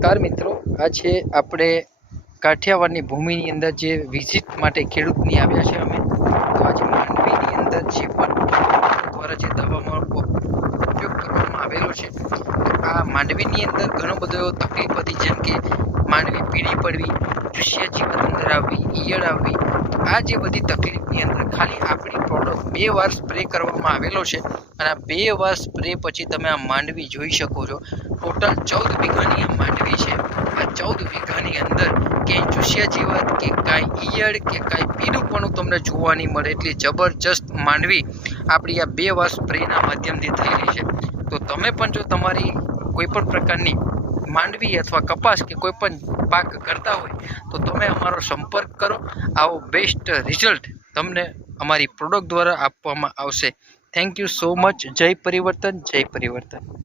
નમસ્કાર મિત્રો, આ છે આપણે કાઠિયાવાડની ભૂમિની અંદર જે વિઝિટ માટે ખેડૂતની આવ્યા છે અમે. તો આજે માંડવીની અંદર જે પણ દ્વારા જે દવામાં ઉપયોગ કરવામાં આવેલો છે, તો આ માંડવીની અંદર ઘણો બધો એવો તકલીફ હતી, જેમ કે માંડવી પીળી પડવી, ચૂસિયા જીવત અંદર આવવી, ઈયળ આવવી. આ જે બધી તકલીફની અંદર ખાલી આપણી પ્રોડક્ટ 2 વાર સ્પ્રે કરવામાં આવેલો છે અને આ 2 વાર સ્પ્રે પછી તમે આ માંડવી જોઈ શકો છો. ટોટલ 14 વીઘાની આ માંડવી છે. આ 14 વીઘાની અંદર ક્યાંય ચૂસિયા જીવત કે કાંઈ ઈયળ કે કાંઈ પીળુંપણું તમને જોવા નહીં મળે. એટલી જબરજસ્ત માંડવી આપણી આ 2 વાર સ્પ્રેના માધ્યમથી થયેલી છે. તો તમે પણ જો તમારી કોઈ પણ પ્રકારની માંડવી અથવા કપાસ કે કોઈ પણ પાક કરતા હોય તો તમે અમારો સંપર્ક કરો. આવો બેસ્ટ રિઝલ્ટ તમને અમારી પ્રોડક્ટ દ્વારા આપવામાં આવશે. Thank you so much. જય પરિવર્તન, જય પરિવર્તન.